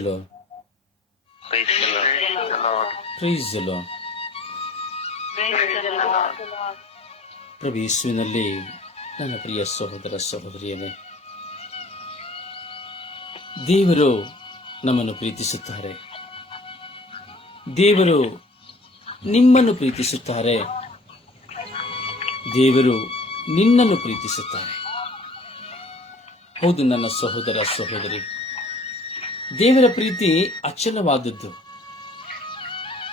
Lord. Praise the Lord. ಪ್ರಭು ಯೇಸುವಿನಲ್ಲಿ ನನ್ನ ಪ್ರಿಯ ಸಹೋದರ ಸಹೋದರಿಯರೇ ದೇವರು ನಮ್ಮನ್ನು ಪ್ರೀತಿಸುತ್ತಾರೆ ದೇವರು ನಿಮ್ಮನ್ನು ಪ್ರೀತಿಸುತ್ತಾರೆ ದೇವರು ನಿನ್ನನ್ನು ಪ್ರೀತಿಸುತ್ತಾರೆ ಹೌದು ನನ್ನ ಸಹೋದರ ಸಹೋದರಿ. ದೇವರ ಪ್ರೀತಿ ಅಚಲವಾದದ್ದು.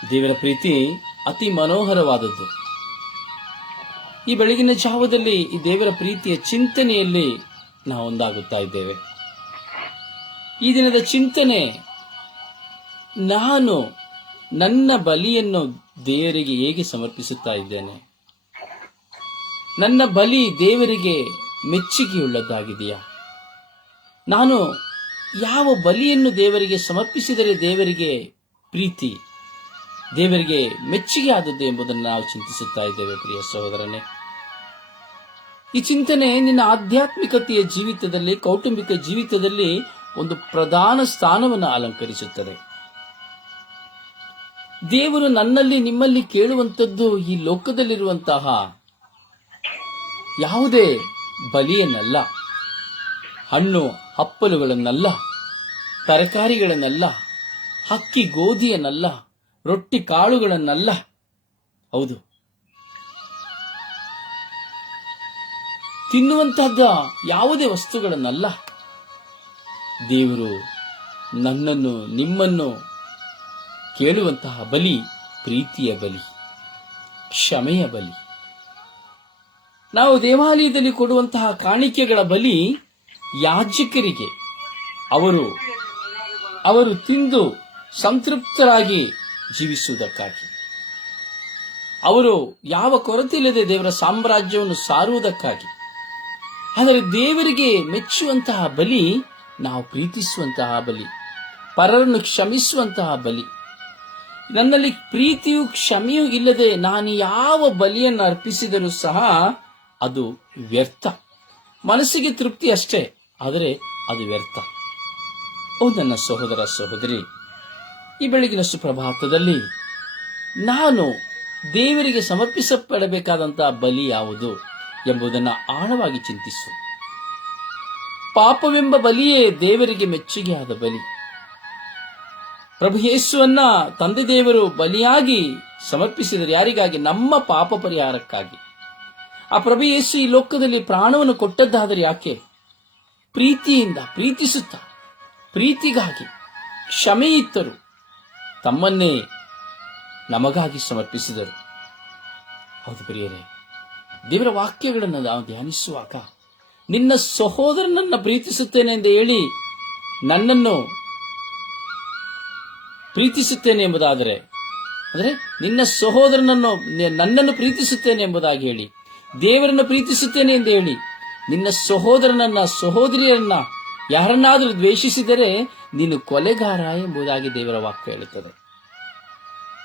ದೇವರ ಪ್ರೀತಿ ಅತಿ ಮನೋಹರವಾದದ್ದು. ಈ ಬೆಳಗಿನ ಜಾವದಲ್ಲಿ ಈ ದೇವರ ಪ್ರೀತಿಯ ಚಿಂತನೆಯಲ್ಲಿ ನಾವು ಒಂದಾಗುತ್ತಾ ಇದ್ದೇವೆ. ಈ ದಿನದ ಚಿಂತನೆ ನಾನು ನನ್ನ ಬಲಿಯನ್ನು ದೇವರಿಗೆ ಹೇಗೆ ಸಮರ್ಪಿಸುತ್ತಾ ಇದ್ದೇನೆ? ನನ್ನ ಬಲಿ ದೇವರಿಗೆ ಮೆಚ್ಚುಗೆಯುಳ್ಳದ್ದಾಗಿದೆಯಾ? ನಾನು ಯಾವ ಬಲಿಯನ್ನು ದೇವರಿಗೆ ಸಮರ್ಪಿಸಿದರೆ ದೇವರಿಗೆ ಪ್ರೀತಿ, ದೇವರಿಗೆ ಮೆಚ್ಚುಗೆ ಆದದ್ದು ಎಂಬುದನ್ನು ನಾವು ಚಿಂತಿಸುತ್ತಾ ಇದ್ದೇವೆ ಪ್ರಿಯ ಸಹೋದರನೇ. ಈ ಚಿಂತನೆ ನಿನ್ನ ಆಧ್ಯಾತ್ಮಿಕತೆಯ ಜೀವಿತದಲ್ಲಿ, ಕೌಟುಂಬಿಕ ಜೀವಿತದಲ್ಲಿ ಒಂದು ಪ್ರಧಾನ ಸ್ಥಾನವನ್ನು ಅಲಂಕರಿಸುತ್ತದೆ. ದೇವರು ನನ್ನಲ್ಲಿ ನಿಮ್ಮಲ್ಲಿ ಕೇಳುವಂಥದ್ದು ಈ ಲೋಕದಲ್ಲಿರುವಂತಹ ಯಾವುದೇ ಬಲಿಯನ್ನಲ್ಲ. ಹಣ್ಣು ಹಪ್ಪಲುಗಳನ್ನಲ್ಲ, ತರಕಾರಿಗಳನ್ನಲ್ಲ, ಹಕ್ಕಿ ಗೋಧಿಯನ್ನಲ್ಲ, ರೊಟ್ಟಿ ಕಾಳುಗಳನ್ನಲ್ಲ. ಹೌದು. ತಿನ್ನುವಂತಹದ್ದ ಯಾವುದೇ ವಸ್ತುಗಳನ್ನಲ್ಲ. ದೇವರು ನನ್ನನ್ನು, ನಿಮ್ಮನ್ನು ಕೇಳುವಂತಹ ಬಲಿ, ಪ್ರೀತಿಯ ಬಲಿ, ಕ್ಷಮೆಯ ಬಲಿ. ನಾವು ದೇವಾಲಯದಲ್ಲಿ ಕೊಡುವಂತಹ ಕಾಣಿಕೆಗಳ ಬಲಿ ಯಾಜಕರಿಗೆ ಅವರು ಅವರು ತಿಂದು ಸಂತೃಪ್ತರಾಗಿ ಜೀವಿಸುವುದಕ್ಕಾಗಿ. ಅವರು ಯಾವ ಕೊರತೆ ಇಲ್ಲದೆ ದೇವರ ಸಾಮ್ರಾಜ್ಯವನ್ನು ಸಾರುವುದಕ್ಕಾಗಿ. ಆದರೆ ದೇವರಿಗೆ ಮೆಚ್ಚುವಂತಹ ಬಲಿ, ನಾವು ಪ್ರೀತಿಸುವಂತಹ ಬಲಿ, ಪರರನ್ನು ಕ್ಷಮಿಸುವಂತಹ ಬಲಿ. ನನ್ನಲ್ಲಿ ಪ್ರೀತಿಯೂ ಕ್ಷಮೆಯೂ ಇಲ್ಲದೆ ನಾನು ಯಾವ ಬಲಿಯನ್ನು ಅರ್ಪಿಸಿದರೂ ಸಹ ಅದು ವ್ಯರ್ಥ. ಮನಸ್ಸಿಗೆ ತೃಪ್ತಿ ಅಷ್ಟೇ. ಆದರೆ ಅದು ವ್ಯರ್ಥ. ಓ ನನ್ನ ಸಹೋದರ ಸಹೋದರಿ, ಈ ಬೆಳಗಿನ ಸುಪ್ರಭಾತದಲ್ಲಿ ನಾನು ದೇವರಿಗೆ ಸಮರ್ಪಿಸಪಡಬೇಕಾದಂತಹ ಬಲಿ ಯಾವುದು ಎಂಬುದನ್ನು ಆಳವಾಗಿ ಚಿಂತಿಸು. ಪಾಪವೆಂಬ ಬಲಿಯೇ ದೇವರಿಗೆ ಮೆಚ್ಚುಗೆಯಾದ ಬಲಿ. ಪ್ರಭು ಯೇಸುವನ್ನ ತಂದೆ ದೇವರು ಬಲಿಯಾಗಿ ಸಮರ್ಪಿಸಿದರೆ ಯಾರಿಗಾಗಿ? ನಮ್ಮ ಪಾಪ ಪರಿಹಾರಕ್ಕಾಗಿ. ಆ ಪ್ರಭು ಯೇಸು ಈ ಲೋಕದಲ್ಲಿ ಪ್ರಾಣವನ್ನು ಕೊಟ್ಟದ್ದಾದರೆ ಯಾಕೆ? ಪ್ರೀತಿಯಿಂದ ಪ್ರೀತಿಸುತ್ತಾ ಪ್ರೀತಿಗಾಗಿ ಕ್ಷಮೆಯಿತ್ತರು. ತಮ್ಮನ್ನೇ ನಮಗಾಗಿ ಸಮರ್ಪಿಸಿದರು. ಹೌದು ಪ್ರಿಯರೇ, ದೇವರ ವಾಕ್ಯಗಳನ್ನು ನಾವು ಧ್ಯಾನಿಸುವಾಗ ನಿನ್ನ ಸಹೋದರನನ್ನು ಪ್ರೀತಿಸುತ್ತೇನೆ ಎಂದು ಹೇಳಿ ನನ್ನನ್ನು ಪ್ರೀತಿಸುತ್ತೇನೆ ಎಂಬುದಾದರೆ, ಅಂದರೆ ನಿನ್ನ ಸಹೋದರನನ್ನು, ನನ್ನನ್ನು ಪ್ರೀತಿಸುತ್ತೇನೆ ಎಂಬುದಾಗಿ ಹೇಳಿ, ದೇವರನ್ನು ಪ್ರೀತಿಸುತ್ತೇನೆ ಎಂದು ಹೇಳಿ ನಿನ್ನ ಸಹೋದರನನ್ನ, ಸಹೋದರಿಯರನ್ನ ಯಾರನ್ನಾದರೂ ದ್ವೇಷಿಸಿದರೆ ನೀನು ಕೊಲೆಗಾರ ಎಂಬುದಾಗಿ ದೇವರ ವಾಕ್ಯ ಹೇಳುತ್ತದೆ.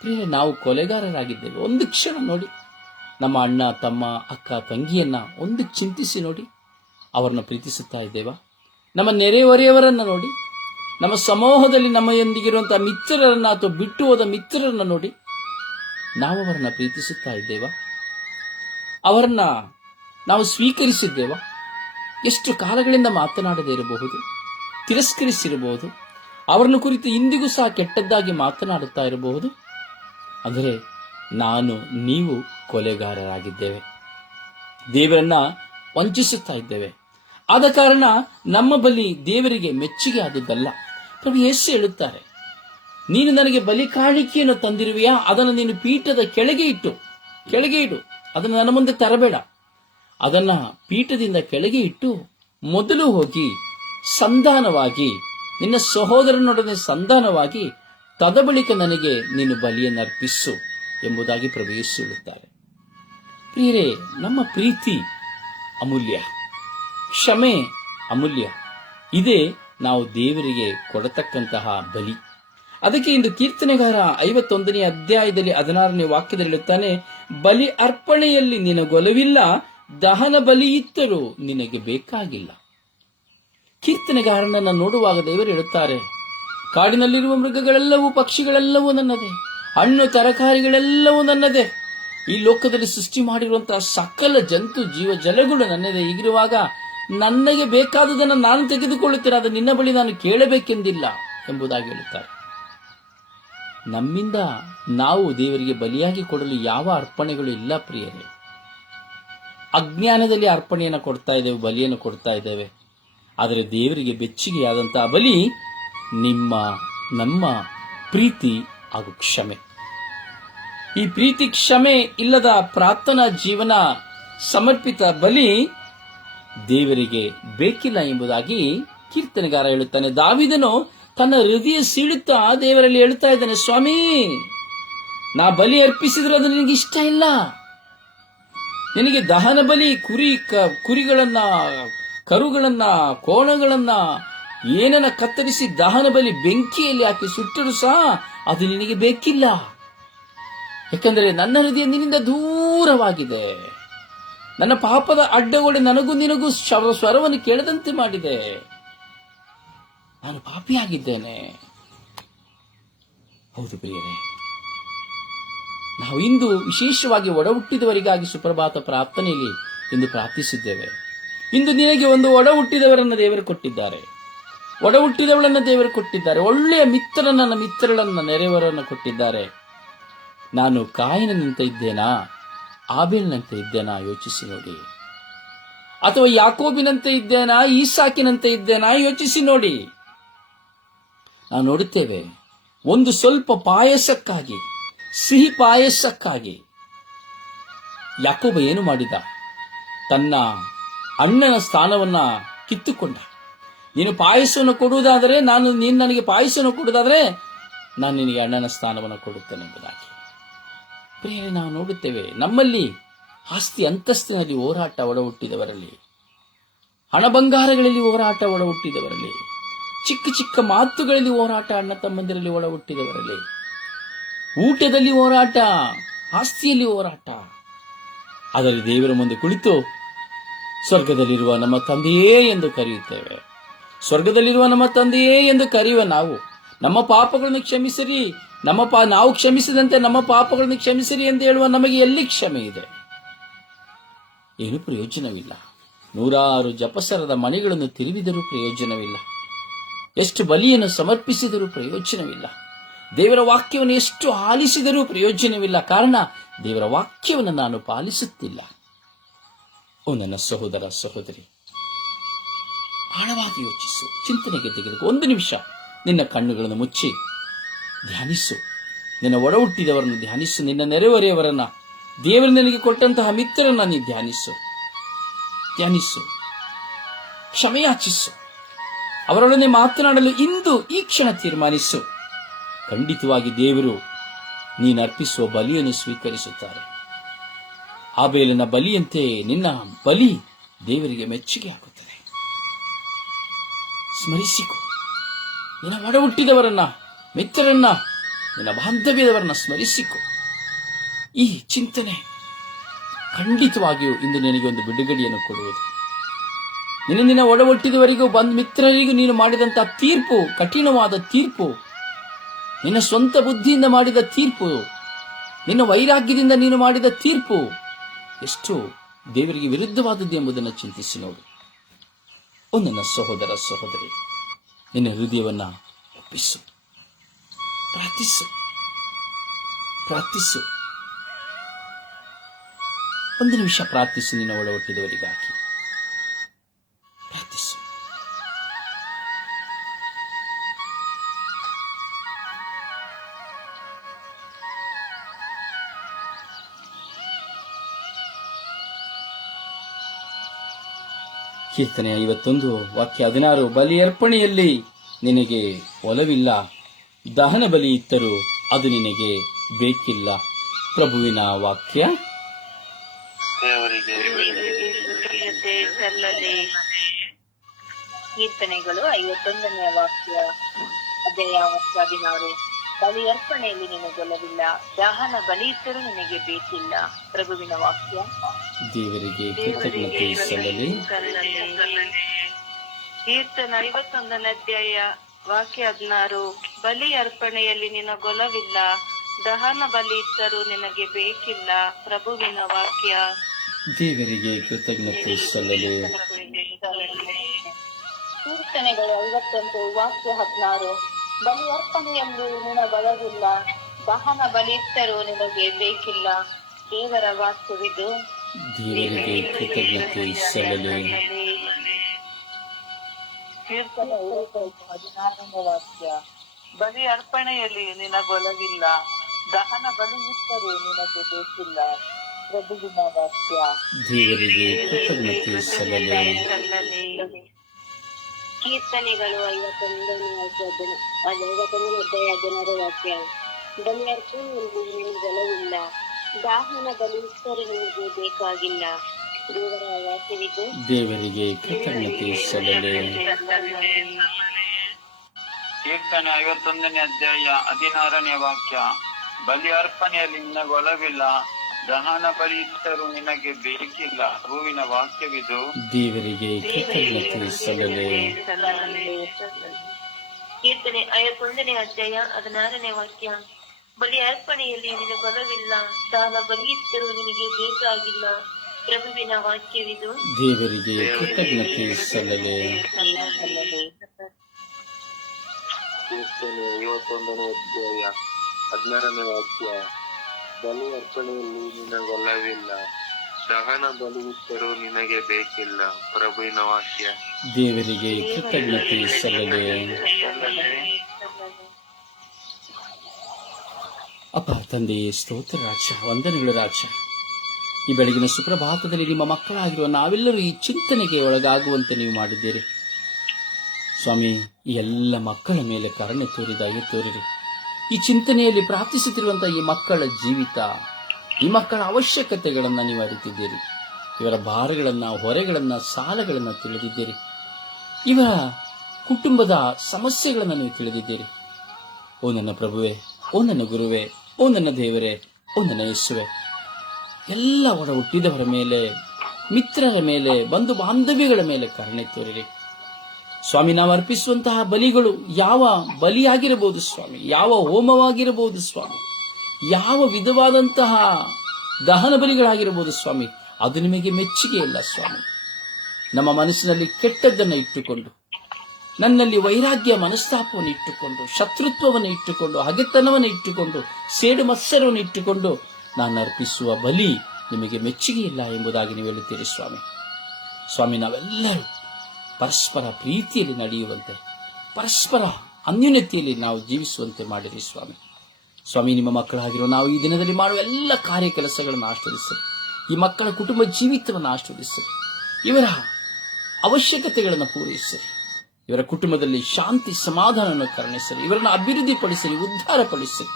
ಪ್ರಿಯ ನಾವು ಕೊಲೆಗಾರರಾಗಿದ್ದೇವೆ. ಒಂದು ಕ್ಷಣ ನೋಡಿ. ನಮ್ಮ ಅಣ್ಣ, ತಮ್ಮ, ಅಕ್ಕ, ತಂಗಿಯನ್ನ ಒಂದು ಚಿಂತಿಸಿ ನೋಡಿ. ಅವರನ್ನು ಪ್ರೀತಿಸುತ್ತಾ ಇದ್ದೇವಾ? ನಮ್ಮ ನೆರೆಹೊರೆಯವರನ್ನು ನೋಡಿ. ನಮ್ಮ ಸಮೂಹದಲ್ಲಿ ನಮ್ಮೊಂದಿಗಿರುವಂತಹ ಮಿತ್ರರನ್ನ ಅಥವಾ ಬಿಟ್ಟು ಹೋದ ಮಿತ್ರರನ್ನ ನೋಡಿ. ನಾವು ಅವರನ್ನ ಪ್ರೀತಿಸುತ್ತಾ ಇದ್ದೇವಾ? ಅವರನ್ನ ನಾವು ಸ್ವೀಕರಿಸಿದ್ದೇವಾ? ಎಷ್ಟು ಕಾಲಗಳಿಂದ ಮಾತನಾಡದೇ ಇರಬಹುದು, ತಿರಸ್ಕರಿಸಿರಬಹುದು, ಅವರನ್ನು ಕುರಿತು ಇಂದಿಗೂ ಸಹ ಕೆಟ್ಟದ್ದಾಗಿ ಮಾತನಾಡುತ್ತಾ ಇರಬಹುದು. ಅಂದರೆ ನಾನು, ನೀವು ಕೊಲೆಗಾರರಾಗಿದ್ದೇವೆ. ದೇವರನ್ನ ವಂಚಿಸುತ್ತಾ ಇದ್ದೇವೆ. ಆದ ಕಾರಣ ನಮ್ಮ ಬಲಿ ದೇವರಿಗೆ ಮೆಚ್ಚುಗೆ ಆದದ್ದಲ್ಲ. ಪ್ರಭು ಯೇಸು ಹೇಳುತ್ತಾರೆ, ನೀನು ನನಗೆ ಬಲಿ ಕಾಣಿಕೆಯನ್ನು ತಂದಿರುವೆಯಾ? ಅದನ್ನು ನೀನು ಪೀಠದ ಕೆಳಗೆ ಇಟ್ಟು, ಕೆಳಗೆ ಇಡು. ಅದನ್ನು ನನ್ನ ಮುಂದೆ ತರಬೇಡ. ಅದನ್ನ ಪೀಠದಿಂದ ಕೆಳಗೆ ಇಟ್ಟು ಮೊದಲು ಹೋಗಿ ಸಂಧಾನವಾಗಿ, ನಿನ್ನ ಸಹೋದರನೊಡನೆ ಸಂಧಾನವಾಗಿ ತದ ಬಳಿಕ ನನಗೆ ನೀನು ಬಲಿಯನ್ನು ಅರ್ಪಿಸು ಎಂಬುದಾಗಿ ಪ್ರವೇಶಿಸುತ್ತಾರೆ ಪ್ರಿಯರೇ, ನಮ್ಮ ಪ್ರೀತಿ ಅಮೂಲ್ಯ. ಕ್ಷಮೆ ಅಮೂಲ್ಯ. ಇದೇ ನಾವು ದೇವರಿಗೆ ಕೊಡತಕ್ಕಂತಹ ಬಲಿ. ಅದಕ್ಕೆ ಇಂದು ಕೀರ್ತನೆಗಾರ ಐವತ್ತೊಂದನೇ ಅಧ್ಯಾಯದಲ್ಲಿ ಹದಿನಾರನೇ ವಾಕ್ಯದಲ್ಲಿ ಹೇಳುತ್ತಾನೆ, ಬಲಿ ಅರ್ಪಣೆಯಲ್ಲಿ ನಿನಗೊಲವಿಲ್ಲ ದಹನ ಬಲಿ ಇತ್ತರೂ ನಿನಗೆ ಬೇಕಾಗಿಲ್ಲ. ಕೀರ್ತನೆಗಾರನನ್ನು ನೋಡುವಾಗ ದೇವರು ಹೇಳುತ್ತಾರೆ, ಕಾಡಿನಲ್ಲಿರುವ ಮೃಗಗಳೆಲ್ಲವೂ ಪಕ್ಷಿಗಳೆಲ್ಲವೂ ನನ್ನದೇ, ಹಣ್ಣು ತರಕಾರಿಗಳೆಲ್ಲವೂ ನನ್ನದೇ. ಈ ಲೋಕದಲ್ಲಿ ಸೃಷ್ಟಿ ಮಾಡಿರುವಂತಹ ಸಕಲ ಜಂತು ಜೀವ ಜಲಗಳು ನನ್ನದೇ. ಈಗಿರುವಾಗ ನನಗೆ ಬೇಕಾದುದನ್ನು ನಾನು ತೆಗೆದುಕೊಳ್ಳುತ್ತೇನೆ ಅದು ನಿನ್ನ ಬಳಿ ನಾನು ಕೇಳಬೇಕೆಂದಿಲ್ಲ ಎಂಬುದಾಗಿ ಹೇಳುತ್ತಾರೆ. ನಮ್ಮಿಂದ ನಾವು ದೇವರಿಗೆ ಬಲಿಯಾಗಿ ಕೊಡಲು ಯಾವ ಅರ್ಪಣೆಗಳು ಇಲ್ಲ ಪ್ರಿಯರೇ. ಅಜ್ಞಾನದಲ್ಲಿ ಅರ್ಪಣೆಯನ್ನು ಕೊಡ್ತಾ ಇದ್ದೇವೆ, ಬಲಿಯನ್ನು ಕೊಡ್ತಾ ಇದ್ದೇವೆ. ಆದರೆ ದೇವರಿಗೆ ಬೆಚ್ಚಿಗೆಯಾದಂತಹ ಬಲಿ ನಿಮ್ಮ, ನಮ್ಮ ಪ್ರೀತಿ ಹಾಗೂ ಕ್ಷಮೆ. ಈ ಪ್ರೀತಿ, ಕ್ಷಮೆ ಇಲ್ಲದ ಪ್ರಾರ್ಥನಾ ಜೀವನ ಸಮರ್ಪಿತ ಬಲಿ ದೇವರಿಗೆ ಬೇಕಿಲ್ಲ ಎಂಬುದಾಗಿ ಕೀರ್ತನೆಗಾರ ಹೇಳುತ್ತಾನೆ. ದಾವಿದನು ತನ್ನ ಹೃದಯ ಸೀಳುತ್ತಾ ದೇವರಲ್ಲಿ ಹೇಳ್ತಾ ಇದ್ದಾನೆ, ಸ್ವಾಮಿ, ನಾ ಬಲಿ ಅರ್ಪಿಸಿದ್ರೆ ಅದು ನಿನಗೆ ಇಷ್ಟ ಇಲ್ಲ. ನಿನಗೆ ದಹನ ಬಲಿ, ಕುರಿ ಕ- ಕುರಿಗಳನ್ನ, ಕರುಗಳನ್ನ, ಕೋಣಗಳನ್ನ, ಏನನ್ನ ಕತ್ತರಿಸಿ ದಹನ ಬಲಿ ಬೆಂಕಿಯಲ್ಲಿ ಹಾಕಿ ಸುಟ್ಟರು ಸಹ ಅದು ನಿನಗೆ ಬೇಕಿಲ್ಲ. ಯಾಕಂದರೆ ನನ್ನ ಹೃದಯ ನಿನ್ನಿಂದ ದೂರವಾಗಿದೆ. ನನ್ನ ಪಾಪದ ಅಡ್ಡಗೋಡೆ ನನಗೂ ನಿನಗೂ ಸ್ವರವನ್ನು ಕೇಳದಂತೆ ಮಾಡಿದೆ. ನಾನು ಪಾಪಿಯಾಗಿದ್ದೇನೆ. ಹೌದು ಪ್ರಿಯರೇ. ನಾವು ಇಂದು ವಿಶೇಷವಾಗಿ ಒಡಹುಟ್ಟಿದವರಿಗಾಗಿ ಸುಪ್ರಭಾತ ಪ್ರಾರ್ಥನೆಯಲ್ಲಿ ಎಂದು ಪ್ರಾರ್ಥಿಸಿದ್ದೇವೆ. ಇಂದು ನಿನಗೆ ಒಂದು ಒಡ ಹುಟ್ಟಿದವರನ್ನು ದೇವರು ಕೊಟ್ಟಿದ್ದಾರೆ. ಒಡ ಹುಟ್ಟಿದವಳನ್ನು ದೇವರು ಕೊಟ್ಟಿದ್ದಾರೆ. ಒಳ್ಳೆಯ ಮಿತ್ರನನ್ನ ಮಿತ್ರಳನ್ನ, ನೆರೆಯವರನ್ನು ಕೊಟ್ಟಿದ್ದಾರೆ. ನಾನು ಕಾಯಿನಂತೆ ಇದ್ದೇನಾ? ಆಬೇಲ್ನಂತೆ ಇದ್ದೇನಾ? ಯೋಚಿಸಿ ನೋಡಿ. ಅಥವಾ ಯಾಕೋಬಿನಂತೆ ಇದ್ದೇನಾ? ಈಸಾಕಿನಂತೆ ಇದ್ದೇನಾ? ಯೋಚಿಸಿ ನೋಡಿ. ನಾವು ನೋಡುತ್ತೇವೆ, ಒಂದು ಸ್ವಲ್ಪ ಪಾಯಸಕ್ಕಾಗಿ ಸಿಹಿ ಪಾಯಸಕ್ಕಾಗಿ. ಯಾಕೋಬ ಏನು ಮಾಡಿದ? ತನ್ನ ಅಣ್ಣನ ಸ್ಥಾನವನ್ನ ಕಿತ್ತುಕೊಂಡ. ನೀನು ಪಾಯಸವನ್ನು ಕೊಡುವುದಾದರೆ ನಾನು, ನೀನು ನನಗೆ ಪಾಯಸವನ್ನು ಕೊಡುವುದಾದರೆ ನಾನು ನಿನಗೆ ಅಣ್ಣನ ಸ್ಥಾನವನ್ನು ಕೊಡುತ್ತೇನೆ ಎಂಬುದಾಗಿ. ಪ್ರಿಯರೇ, ನಾವು ನೋಡುತ್ತೇವೆ, ನಮ್ಮಲ್ಲಿ ಆಸ್ತಿ ಅಂತಸ್ತಿನಲ್ಲಿ ಹೋರಾಟ ಒಡ ಹುಟ್ಟಿದವರಲ್ಲಿ ಹಣ ಬಂಗಾರಗಳಲ್ಲಿ ಹೋರಾಟ ಒಡ ಹುಟ್ಟಿದವರಲ್ಲಿ ಚಿಕ್ಕ ಚಿಕ್ಕ ಮಾತುಗಳಲ್ಲಿ ಹೋರಾಟ ಅಣ್ಣ ತಮ್ಮಂದಿರಲ್ಲಿ ಒಡ ಹುಟ್ಟಿದವರಲ್ಲಿ ಊಟದಲ್ಲಿ ಹೋರಾಟ, ಆಸ್ತಿಯಲ್ಲಿ ಹೋರಾಟ. ಅದರಲ್ಲಿ ದೇವರ ಮುಂದೆ ಕುಳಿತು ಸ್ವರ್ಗದಲ್ಲಿರುವ ನಮ್ಮ ತಂದೆಯೇ ಎಂದು ಕರೆಯುತ್ತೇವೆ. ಸ್ವರ್ಗದಲ್ಲಿರುವ ನಮ್ಮ ತಂದೆಯೇ ಎಂದು ಕರೆಯುವ ನಾವು, ನಮ್ಮ ಪಾಪಗಳನ್ನು ಕ್ಷಮಿಸಿರಿ, ನಮ್ಮ ಪಾ, ನಾವು ಕ್ಷಮಿಸಿದಂತೆ ನಮ್ಮ ಪಾಪಗಳನ್ನು ಕ್ಷಮಿಸಿರಿ ಎಂದು ಹೇಳುವ ನಮಗೆ ಎಲ್ಲಿ ಕ್ಷಮೆ ಇದೆ? ಏನು ಪ್ರಯೋಜನವಿಲ್ಲ. ನೂರಾರು ಜಪಸರದ ಮನೆಗಳನ್ನು ತಿರುವಿದರೂ ಪ್ರಯೋಜನವಿಲ್ಲ. ಎಷ್ಟು ಬಲಿಯನ್ನು ಸಮರ್ಪಿಸಿದರೂ ಪ್ರಯೋಜನವಿಲ್ಲ. ದೇವರ ವಾಕ್ಯವನ್ನು ಎಷ್ಟು ಆಲಿಸಿದರೂ ಪ್ರಯೋಜನವಿಲ್ಲ. ಕಾರಣ, ದೇವರ ವಾಕ್ಯವನ್ನು ನಾನು ಪಾಲಿಸುತ್ತಿಲ್ಲ. ಓ ನನ್ನ ಸಹೋದರ ಸಹೋದರಿ, ಆಳವಾಗಿ ಯೋಚಿಸು, ಚಿಂತನೆಗೆ ತೆಗೆದುಕೋ. ಒಂದು ನಿಮಿಷ, ನಿನ್ನ ಕಣ್ಣುಗಳನ್ನು ಮುಚ್ಚಿ, ಧ್ಯಾನಿಸು. ನಿನ್ನ ಒಡ ಹುಟ್ಟಿದವರನ್ನು ಧ್ಯಾನಿಸು. ನಿನ್ನ ನೆರೆಹೊರೆಯವರನ್ನ, ದೇವರು ನಿನಗೆ ಕೊಟ್ಟಂತಹ ಮಿತ್ರರನ್ನ ನೀನು ಧ್ಯಾನಿಸು. ಧ್ಯಾನಿಸು. ಕ್ಷಮೆಯಾಚಿಸು. ಅವರೊಡನೆ ಮಾತನಾಡಲು ಇಂದು ಈ ಕ್ಷಣ ತೀರ್ಮಾನಿಸು. ಖಂಡಿತವಾಗಿ ದೇವರು ನೀನು ಅರ್ಪಿಸುವ ಬಲಿಯನ್ನು ಸ್ವೀಕರಿಸುತ್ತಾರೆ. ಆಬೇಲಿನ ಬಲಿಯಂತೆ ನಿನ್ನ ಬಲಿ ದೇವರಿಗೆ ಮೆಚ್ಚುಗೆ ಆಗುತ್ತದೆ ಸ್ಮರಿಸಿಕೊ. ನಿನ್ನ ಒಡ ಹುಟ್ಟಿದವರನ್ನ ಮಿತ್ರರನ್ನ, ನಿನ್ನ ಬಾಂಧವ್ಯದವರನ್ನ ಸ್ಮರಿಸಿಕೊ. ಈ ಚಿಂತನೆ ಖಂಡಿತವಾಗಿಯೂ ಇಂದು ನಿನಗೆ ಒಂದು ಬಿಡುಗಡೆಯನ್ನು ಕೊಡುವುದು. ನಿನ್ನ ನಿನ್ನ ಒಡ ಬಂದ ಬಂದ್ ಮಿತ್ರರಿಗೂ ನೀನು ಮಾಡಿದಂಥ ತೀರ್ಪು, ಕಠಿಣವಾದ ತೀರ್ಪು ನಿನ್ನ ಸ್ವಂತ ಬುದ್ಧಿಯಿಂದ ಮಾಡಿದ ತೀರ್ಪು, ನಿನ್ನ ವೈರಾಗ್ಯದಿಂದ ನೀನು ಮಾಡಿದ ತೀರ್ಪು ಎಷ್ಟು ದೇವರಿಗೆ ವಿರುದ್ಧವಾದದ್ದು ಎಂಬುದನ್ನು ಚಿಂತಿಸಿ ನೋಡು. ಓ ನನ್ನ ಸಹೋದರ ಸಹೋದರಿ, ನಿನ್ನ ಹೃದಯವನ್ನು ಒಪ್ಪಿಸು. ಪ್ರಾರ್ಥಿಸು. ಪ್ರಾರ್ಥಿಸು. ಒಂದು ನಿಮಿಷ ಪ್ರಾರ್ಥಿಸಿ ನಿನ್ನ ಒಡ ಕೀರ್ತನೆ ಐವತ್ತೊಂದು ವಾಕ್ಯ ಹದಿನಾರು, ಬಲಿ ಅರ್ಪಣೆಯಲ್ಲಿ ನಿನಗೆ ಒಲವಿಲ್ಲ. ದಹನ ಬಲಿ ಇತ್ತರೂ ಅದು ನಿನಗೆ ಬೇಕಿಲ್ಲ. ಪ್ರಭುವಿನ ವಾಕ್ಯ. ಕೀರ್ತನೆಗಳು ಐವತ್ತೊಂದನೆಯ ವಾಕ್ಯ ಹದಿನಾರು. ಬಲಿ ಅರ್ಪಣೆಯಲ್ಲಿ ನಿನಗೊಲವಿಲ್ಲ ದಹನ ಬಲಿ ಇದ್ದರೂ ನಿನಗೆ ಬೇಕಿಲ್ಲ. ಪ್ರಭುವಿನ ವಾಕ್ಯ. ದೇವರಿಗೆ ಕೃತಜ್ಞತೆ ಸಲ್ಲಲಿ. ಕೀರ್ತನ ಐವತ್ತೊಂದನೇ ಅಧ್ಯಾಯ ವಾಕ್ಯ ಹದಿನಾರು. ಬಲಿ ಅರ್ಪಣೆಯಲ್ಲಿ ನಿನಗೊಲವಿಲ್ಲ ದಹನ ಬಲಿ ಇದ್ದರೂ ನಿನಗೆ ಬೇಕಿಲ್ಲ. ಪ್ರಭುವಿನ ವಾಕ್ಯ. ದೇವರಿಗೆ ಕೃತಜ್ಞತೆ ಸಲ್ಲಲಿ. ಕೀರ್ತನೆಗಳು ಐವತ್ತೊಂದು ವಾಕ್ಯ ಹದಿನಾರು. ಬಲಿ ಅರ್ಪಣೆಯಲ್ಲಿ ನಿನಗೊಲವಿಲ್ಲ ದಹನ ಬಲಿ ಇದ್ದರೂ ನಿನಗೆ ಬೇಕಿಲ್ಲ. ದೇವರ ವಾಸ್ತುವಿದು ದೇವರಿಗೆ ಕೃತಜ್ಞತೆ ಸಲ್ಲಲಿ. ಕೀರ್ತನೆ ಹದಿನಾರನೇ ವಾಕ್ಯ. ಬಲಿ ಅರ್ಪಣೆಯಲ್ಲಿ ನಿನಗೊಲವಿಲ್ಲ. ದಹನ ಬಲಿ ಇದ್ದರೂ ನಿನಗೆ ಬೇಕಿಲ್ಲ. ಪ್ರಭುವಿನ ವಾಕ್ಯ. ದೇವರಿಗೆ ಕೃತಜ್ಞತೆ ಸಲ್ಲಲಿ. ಕೀರ್ತನೆಗಳು ಐವತ್ತೊಂದನೇ ಅಧ್ಯಾಯ ಐವತ್ತೊಂದನೇ ಅಧ್ಯಾಯ ಹದಿನಾರು ವಾಕ್ಯ. ಬಲಿ ಅರ್ಪಣೆಯಲ್ಲಿ ನಿನಗೊಲವಿಲ್ಲ ದಾಹನ ಬಲಿ ಇದ್ದರೂ ಬೇಕಾಗಿಲ್ಲ. ದೇವರ ವಾಕ್ಯವಿದು ದೇವರಿಗೆ ಕೃತಜ್ಞತೆ ಸಲ್ಲಲಿ ಕೀರ್ತನೆ ಐವತ್ತೊಂದನೇ ಅಧ್ಯಾಯ ಹದಿನಾರನೇ ವಾಕ್ಯ. ಬಲಿ ಅರ್ಪಣೆಯಲ್ಲಿ ನಿನಗೊಲವಿಲ್ಲ ದಹನ ಪರೀಕ್ಷರು ನಿನಗೆ ಬೇಕಿಲ್ಲ. ಹೂವಿನ ವಾಕ್ಯವಿದು ದೇವರಿಗೆ ಕೃತಜ್ಞತೆ ಸಲ್ಲಲಿ ಕೀರ್ತನೆ ಐವತ್ತೊಂದನೇ ಅಧ್ಯಾಯ ಹದಿನಾರನೇ ವಾಕ್ಯ. ಬಲಿ ಅರ್ಪಣೆಯಲ್ಲಿ ನಿನಗೊಲವಿಲ್ಲ ದಾನ ಬಲಿ ಇದ್ದರೂ ನಿನಗೆ ಬೇಕಾಗಿಲ್ಲ. ಪ್ರಭುವಿನ ವಾಕ್ಯವಿದು ದೇವರಿಗೆ ಕೃತಜ್ಞತೆ ಸಲ್ಲಲಿ ಕೀರ್ತನೆ ಐವತ್ತೊಂದನೇ ಅಧ್ಯಾಯ ಹದಿನಾರನೇ ವಾಕ್ಯ. ಬಲಿ ಅರ್ಪಣೆಯಲ್ಲಿ ನಿನಗೊಲ್ಲವಿಲ್ಲ ದಹನ ಬಲಿ ಇಟ್ಟರೂ ನಿನಗೆ ಬೇಕಿಲ್ಲ. ಪ್ರಭುವಿನ ವಾಕ್ಯ. ದೇವರಿಗೆ ಕೃತಜ್ಞತೆ ಸಲ್ಲದೆ ಅಪ್ಪ ತಂದೆಯೇ ಸ್ತೋತ್ರ ರಾಜ, ವಂದನೆಗಳು ರಾಜ. ಈ ಬೆಳಗಿನ ಸುಪ್ರಭಾತದಲ್ಲಿ ನಿಮ್ಮ ಮಕ್ಕಳಾಗಿರುವ ನಾವೆಲ್ಲರೂ ಈ ಚಿಂತನೆಗೆ ಒಳಗಾಗುವಂತೆ ನೀವು ಮಾಡಿದ್ದೀರಿ. ಸ್ವಾಮಿ ಎಲ್ಲ ಮಕ್ಕಳ ಮೇಲೆ ಕರುಣೆ ತೋರಿದಾಗೆ ತೋರಿರಿ. ಈ ಚಿಂತನೆಯಲ್ಲಿ ಪ್ರಾರ್ಥಿಸುತ್ತಿರುವಂತಹ ಈ ಮಕ್ಕಳ ಜೀವಿತ, ಈ ಮಕ್ಕಳ ಅವಶ್ಯಕತೆಗಳನ್ನು ನೀವು ಅರಿತಿದ್ದೀರಿ. ಇವರ ಭಾರಗಳನ್ನು, ಹೊರೆಗಳನ್ನು, ಸಾಲಗಳನ್ನು ತಿಳಿದಿದ್ದೀರಿ. ಇವರ ಕುಟುಂಬದ ಸಮಸ್ಯೆಗಳನ್ನು ನೀವು ತಿಳಿದಿದ್ದೀರಿ. ಓ ನನ್ನ ಪ್ರಭುವೆ, ಓ ನನ್ನ ಗುರುವೆ, ಓ ನನ್ನ ದೇವರೇ, ಓ ನನ್ನ ಯೇಸುವೆ. ಎಲ್ಲ ಒಡ ಹುಟ್ಟಿದವರ ಮೇಲೆ, ಮಿತ್ರರ ಮೇಲೆ ಬಂಧು ಬಾಂಧವ್ಯಗಳ ಮೇಲೆ ಕರುಣೆ ತೋರಿರಿ. ಸ್ವಾಮಿ, ನಾವು ಅರ್ಪಿಸುವಂತಹ ಬಲಿಗಳು ಯಾವ ಬಲಿಯಾಗಿರಬಹುದು ಸ್ವಾಮಿ? ಯಾವ ಹೋಮವಾಗಿರಬಹುದು ಸ್ವಾಮಿ? ಯಾವ ವಿಧವಾದಂತಹ ದಹನ ಬಲಿಗಳಾಗಿರಬಹುದು ಸ್ವಾಮಿ? ಅದು ನಿಮಗೆ ಮೆಚ್ಚುಗೆ ಇಲ್ಲ ಸ್ವಾಮಿ. ನಮ್ಮ ಮನಸ್ಸಿನಲ್ಲಿ ಕೆಟ್ಟದ್ದನ್ನು ಇಟ್ಟುಕೊಂಡು, ನನ್ನಲ್ಲಿ ವೈರಾಗ್ಯ ಮನಸ್ತಾಪವನ್ನು ಇಟ್ಟುಕೊಂಡು, ಶತ್ರುತ್ವವನ್ನು ಇಟ್ಟುಕೊಂಡು, ಹಗೆತನವನ್ನು ಇಟ್ಟುಕೊಂಡು, ಸೇಡು ಮತ್ಸರವನ್ನು ಇಟ್ಟುಕೊಂಡು ನಾನು ಅರ್ಪಿಸುವ ಬಲಿ ನಿಮಗೆ ಮೆಚ್ಚುಗೆ ಇಲ್ಲ ಎಂಬುದಾಗಿ ನೀವು ಹೇಳುತ್ತೀರಿ ಸ್ವಾಮಿ. ಸ್ವಾಮಿ, ನಾವೆಲ್ಲರೂ ಪರಸ್ಪರ ಪ್ರೀತಿಯಲ್ಲಿ ನಡೆಯುವಂತೆ, ಪರಸ್ಪರ ಅನ್ಯೂನ್ಯತೆಯಲ್ಲಿ ನಾವು ಜೀವಿಸುವಂತೆ ಮಾಡಿರಿ ಸ್ವಾಮಿ. ಸ್ವಾಮಿ, ನಿಮ್ಮ ಮಕ್ಕಳಾಗಿರೋ ನಾವು ಈ ದಿನದಲ್ಲಿ ಮಾಡುವ ಎಲ್ಲ ಕಾರ್ಯ ಕೆಲಸಗಳನ್ನು ಆಸ್ವಾದಿಸಿರಿ ಈ ಮಕ್ಕಳ ಕುಟುಂಬ ಜೀವಿತವನ್ನು ಆಸ್ವಾದಿಸಿರಿ ಇವರ ಅವಶ್ಯಕತೆಗಳನ್ನು ಪೂರೈಸಿರಿ. ಇವರ ಕುಟುಂಬದಲ್ಲಿ ಶಾಂತಿ ಸಮಾಧಾನವನ್ನು ಕರುಣಿಸಿರಿ. ಇವರನ್ನು ಅಭಿವೃದ್ಧಿಪಡಿಸಿರಿ, ಉದ್ಧಾರಪಡಿಸಿರಿ.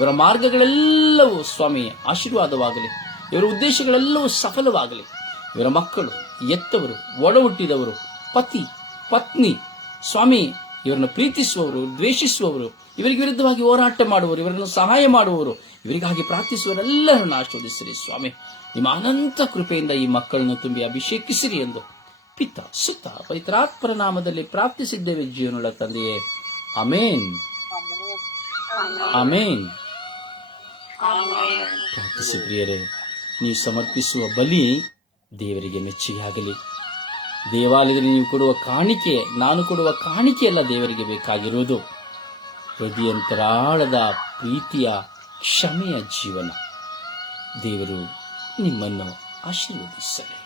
ಇವರ ಮಾರ್ಗಗಳೆಲ್ಲವೂ ಸ್ವಾಮಿ ಆಶೀರ್ವಾದವಾಗಲಿ. ಇವರ ಉದ್ದೇಶಗಳೆಲ್ಲವೂ ಸಫಲವಾಗಲಿ. ಇವರ ಮಕ್ಕಳು ಎತ್ತವರು ಒಡ ಹುಟ್ಟಿದವರು ಪತಿ, ಪತ್ನಿ, ಸ್ವಾಮಿ, ಇವರನ್ನು ಪ್ರೀತಿಸುವವರು, ದ್ವೇಷಿಸುವವರು, ಇವರಿಗೆ ವಿರುದ್ಧವಾಗಿ ಹೋರಾಟ ಮಾಡುವವರು, ಇವರನ್ನು ಸಹಾಯ ಮಾಡುವವರು, ಇವರಿಗಾಗಿ ಪ್ರಾರ್ಥಿಸುವವರೆಲ್ಲರನ್ನು ಆಶೀರ್ವದಿಸಿರಿ ಸ್ವಾಮಿ. ನಿಮ್ಮ ಅನಂತ ಕೃಪೆಯಿಂದ ಈ ಮಕ್ಕಳನ್ನು ತುಂಬಿ ಅಭಿಷೇಕಿಸಿರಿ ಎಂದು ಪಿತ್ತ ಸುತ್ತ ಪವಿತ್ರಾತ್ಮರ ನಾಮದಲ್ಲಿ ಪ್ರಾರ್ಥಿಸಿದ್ದೇವೆ ಜೀವನೊಳ ತಂದೆಯೇ. ಅಮೇನ್ ಅಮೇನ್ ಪ್ರಾರ್ಥಿಸಿ ಪ್ರಿಯರೇ, ನೀವು ಸಮರ್ಪಿಸುವ ಬಲಿ ದೇವರಿಗೆ ಮೆಚ್ಚುಗೆ ಆಗಲಿ. ದೇವಾಲಯದಲ್ಲಿ ನೀವು ಕೊಡುವ ಕಾಣಿಕೆ, ನಾನು ಕೊಡುವ ಕಾಣಿಕೆಯಲ್ಲ ದೇವರಿಗೆ ಬೇಕಾಗಿರುವುದು. ಹೃದಯಂತರಾಳದ ಪ್ರೀತಿಯ ಕ್ಷಮೆಯ ಜೀವನ. ದೇವರು ನಿಮ್ಮನ್ನು ಆಶೀರ್ವದಿಸಲಿ.